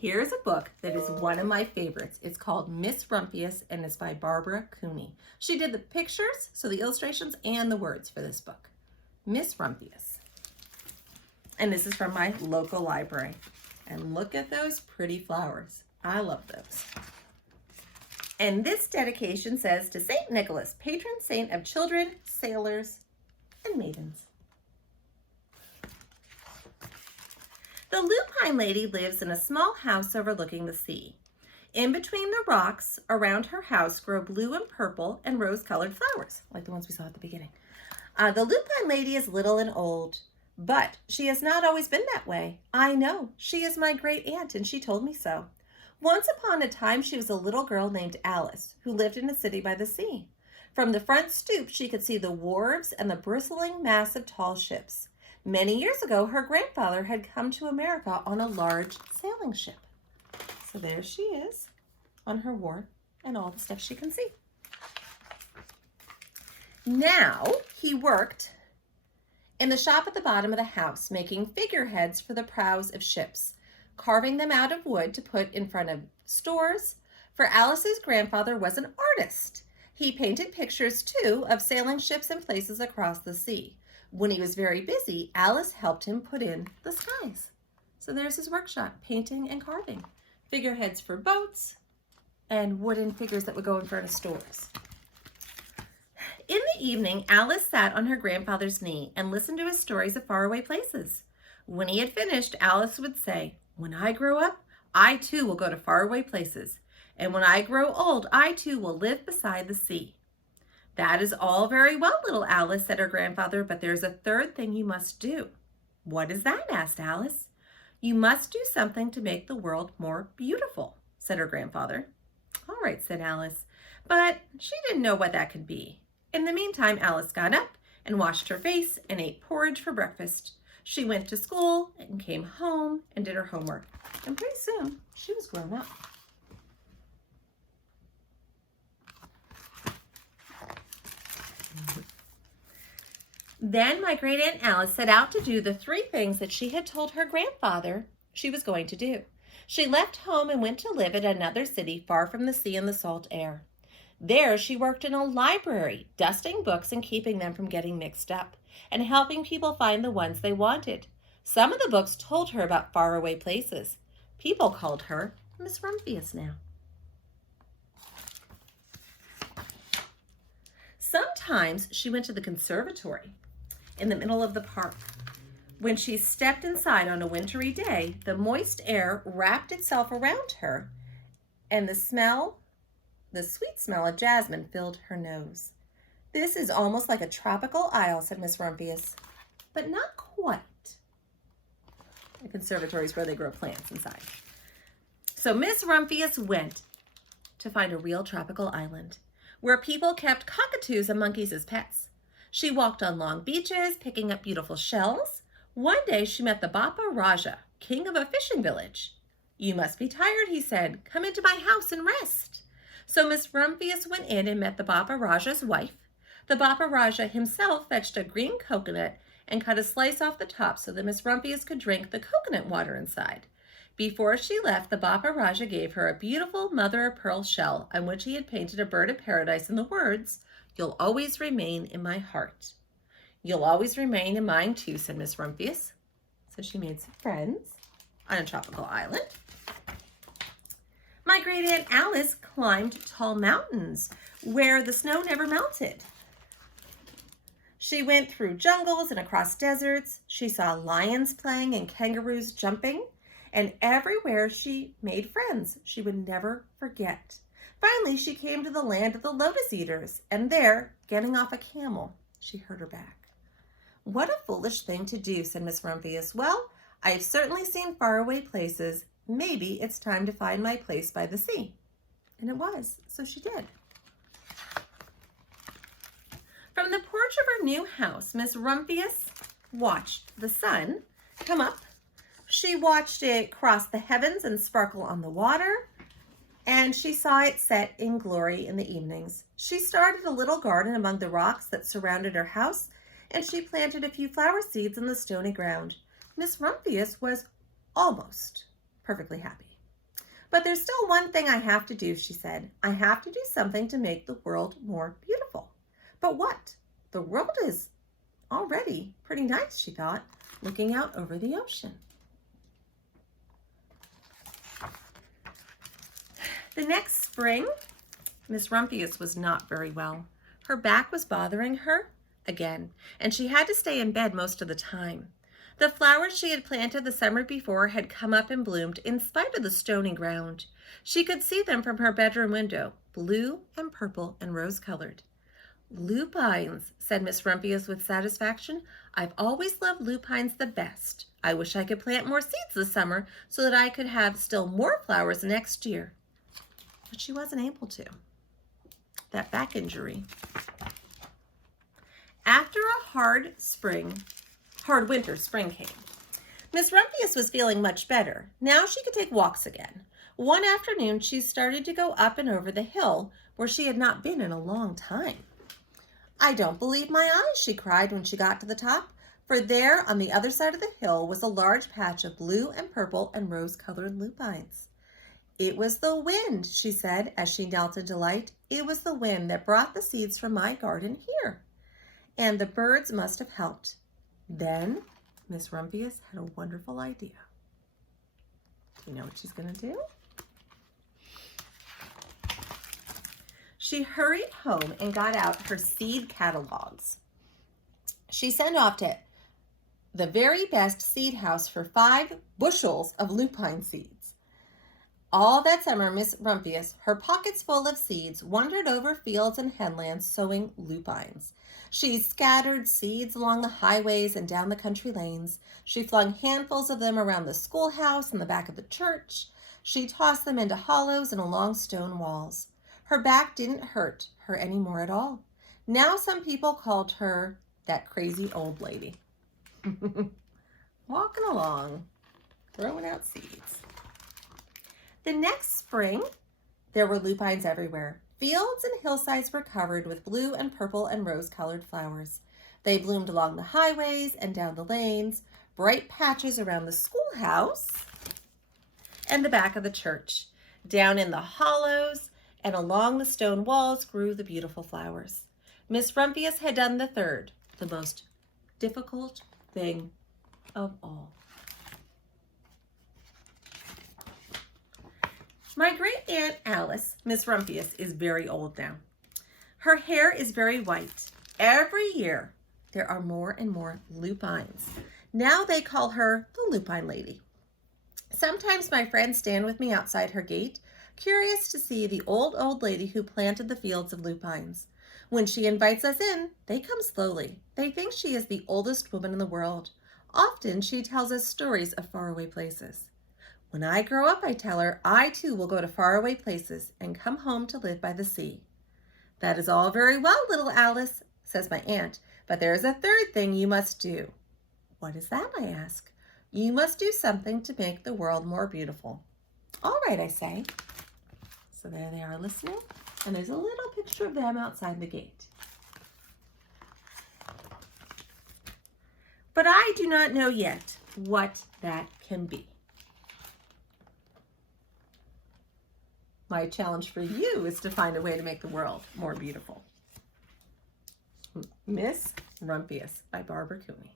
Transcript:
Here's a book that is one of my favorites. It's called Miss Rumphius and it's by Barbara Cooney. She did the pictures, so the illustrations and the words for this book. Miss Rumphius. And this is from my local library. And look at those pretty flowers. I love those. And this dedication says to St. Nicholas, patron saint of children, sailors, and maidens. The lupine lady lives in a small house overlooking the sea. In between the rocks around her house grow blue and purple and rose-colored flowers, like the ones we saw at the beginning. The lupine lady is little and old, but she has not always been that way. I know, she is my great aunt, and she told me so. Once upon a time, she was a little girl named Alice, who lived in a city by the sea. From the front stoop, she could see the wharves and the bristling mass of tall ships. Many years ago, her grandfather had come to America on a large sailing ship. So there she is on her wharf and all the stuff she can see. Now he worked in the shop at the bottom of the house, making figureheads for the prows of ships, carving them out of wood to put in front of stores. For Alice's grandfather was an artist. He painted pictures too of sailing ships and places across the sea. When he was very busy, Alice helped him put in the skies. So there's his workshop, painting and carving. Figureheads for boats and wooden figures that would go in front of stores. In the evening, Alice sat on her grandfather's knee and listened to his stories of faraway places. When he had finished, Alice would say, "When I grow up, I too will go to faraway places. And when I grow old, I too will live beside the sea." "That is all very well, little Alice," said her grandfather, "but there's a third thing you must do." "What is that?" asked Alice. "You must do something to make the world more beautiful," said her grandfather. "All right," said Alice, but she didn't know what that could be. In the meantime, Alice got up and washed her face and ate porridge for breakfast. She went to school and came home and did her homework. And pretty soon, she was grown up. Then my great aunt Alice set out to do the 3 things that she had told her grandfather she was going to do. She left home and went to live in another city far from the sea and the salt air. There she worked in a library, dusting books and keeping them from getting mixed up, and helping people find the ones they wanted. Some of the books told her about faraway places. People called her Miss Rumphius now. Sometimes she went to the conservatory in the middle of the park. When she stepped inside on a wintry day, the moist air wrapped itself around her, and the sweet smell of jasmine filled her nose. "This is almost like a tropical isle," said Miss Rumphius, "but not quite." The conservatory is where they grow plants inside. So Miss Rumphius went to find a real tropical island where people kept cockatoos and monkeys as pets. She walked on long beaches, picking up beautiful shells. One day she met the Bapa Raja, king of a fishing village. "You must be tired," he said. "Come into my house and rest." So Miss Rumphius went in and met the Bapa Raja's wife. The Bapa Raja himself fetched a green coconut and cut a slice off the top so that Miss Rumphius could drink the coconut water inside. Before she left, the Bapa Raja gave her a beautiful mother-of-pearl shell on which he had painted a bird of paradise and the words, "You'll always remain in my heart." "You'll always remain in mine too," said Miss Rumphius. So she made some friends on a tropical island. My great aunt Alice climbed tall mountains where the snow never melted. She went through jungles and across deserts. She saw lions playing and kangaroos jumping. And everywhere she made friends she would never forget. Finally, she came to the land of the lotus eaters, and there, getting off a camel, she hurt her back. "What a foolish thing to do," said Miss Rumphius. "Well, I have certainly seen faraway places. Maybe it's time to find my place by the sea." And it was, so she did. From the porch of her new house, Miss Rumphius watched the sun come up. She watched it cross the heavens and sparkle on the water, and she saw it set in glory in the evenings. She started a little garden among the rocks that surrounded her house, and she planted a few flower seeds in the stony ground. Miss Rumphius was almost perfectly happy. But there's still one thing I have to do, she said. I have to do something to make the world more beautiful. But what? The world is already pretty nice, she thought, looking out over the ocean. The next spring, Miss Rumphius was not very well. Her back was bothering her again, and she had to stay in bed most of the time. The flowers she had planted the summer before had come up and bloomed in spite of the stony ground. She could see them from her bedroom window, blue and purple and rose-colored. Lupines, said Miss Rumphius with satisfaction. I've always loved lupines the best. I wish I could plant more seeds this summer so that I could have still more flowers next year. But she wasn't able to. That back injury. After a hard winter, spring came. Miss Rumphius was feeling much better. Now she could take walks again. One afternoon, she started to go up and over the hill where she had not been in a long time. I don't believe my eyes, she cried when she got to the top, for there on the other side of the hill was a large patch of blue and purple and rose-colored lupines. It was the wind, she said as she knelt in delight. It was the wind that brought the seeds from my garden here. And the birds must have helped. Then Miss Rumphius had a wonderful idea. Do you know what she's going to do? She hurried home and got out her seed catalogs. She sent off to the very best seed house for 5 bushels of lupine seeds. All that summer, Miss Rumphius, her pockets full of seeds, wandered over fields and headlands sowing lupines. She scattered seeds along the highways and down the country lanes. She flung handfuls of them around the schoolhouse and the back of the church. She tossed them into hollows and along stone walls. Her back didn't hurt her anymore at all. Now some people called her that crazy old lady. Walking along, throwing out seeds. The next spring, there were lupines everywhere. Fields and hillsides were covered with blue and purple and rose-colored flowers. They bloomed along the highways and down the lanes, bright patches around the schoolhouse and the back of the church. Down in the hollows and along the stone walls grew the beautiful flowers. Miss Rumphius had done the third, the most difficult thing of all. My great aunt Alice, Miss Rumphius, is very old now. Her hair is very white. Every year there are more and more lupines. Now they call her the Lupine Lady. Sometimes my friends stand with me outside her gate, curious to see the old lady who planted the fields of lupines. When she invites us in, they come slowly. They think she is the oldest woman in the world. Often she tells us stories of faraway places. When I grow up, I tell her, I too will go to faraway places and come home to live by the sea. That is all very well, little Alice, says my aunt, but there is a third thing you must do. What is that, I ask. You must do something to make the world more beautiful. All right, I say. So there they are listening, and there's a little picture of them outside the gate. But I do not know yet what that can be. My challenge for you is to find a way to make the world more beautiful. Miss Rumphius by Barbara Cooney.